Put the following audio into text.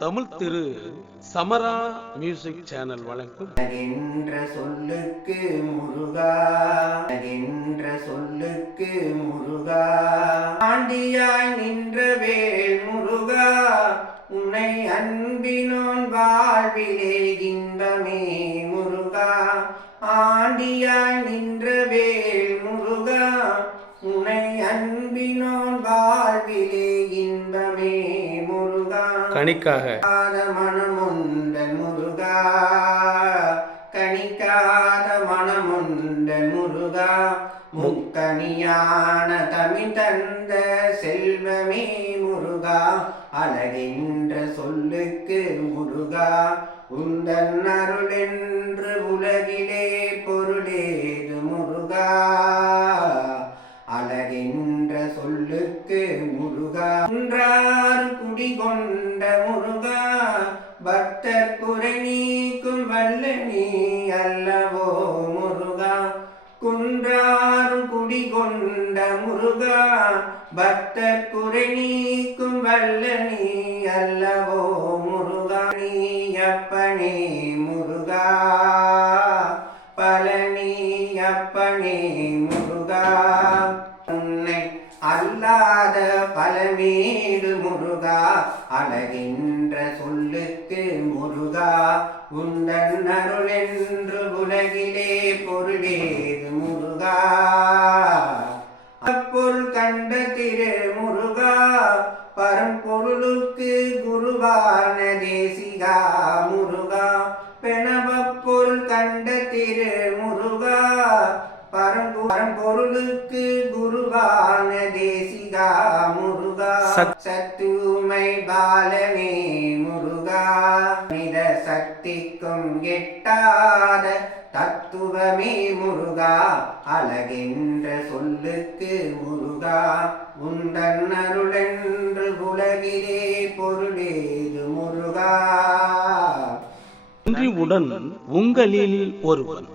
தமிழ் திரு சமரா music channel வழங்கும் என்ற சொல்லுக்கு முருகா, என்ற சொல்லுக்கு முருகா, ஆண்டியாய் நின்ற வேல் முருகா, உன்னை அன்பினோன் வாழ்விலே இன்பமே முருகா, ஆண்டியாய் நின்ற வேல் முருகா, உன்னை அன்பினோன் வாழ்விலே இன்பமே முருகா, கணிக்காக மனமுண்டன் முருகா, கணிக்காத மனமுண்டன் முருகா, முக்கனியான தமிழ் தந்த செல்வமே முருகா, அழகென்ற சொல்லுக்கு முருகா, உந்தன் அருள் என்று உலகிலே பொருளேது முருகா, அழகென்ற சொல்லுக்கு முருகா, குன்றார் குடிகொண்ட முருகா, பக்தர் குறை நீக்கும் வல்லனி அல்லவோ முருகா, குன்றார் குடிகொண்ட முருகா, பக்தர் குறை நீக்கும் வல்லனி அல்லவோ முருகா, நீயப்பனே முருகா, பழனியப்பனே முருகா, உன்னை அல்லாத பலமேடு முருகா, அழகென்ற சொல்லுக்கு முருகா, உந்தன் அருள் என்று உலகிலே பொருளேது முருகா, அப்பொருள் கண்ட திரு முருகா, பரம்பொருளுக்கு குருவான தேசிகா முருகா, பெணவப்பொருள் கண்ட திரு முருகா, பரம்பொருளுக்கு குருவான தேசிகா முருகா, சத்துமை பாலனே முருகா, மித சக்திக்கும் எட்டாத தத்துவமே முருகா, அழகென்ற சொல்லுக்கு முருகா, உந்தன் அருளென்று உலகிலே பொருளேது முருகா, உங்களில் ஒருவன்.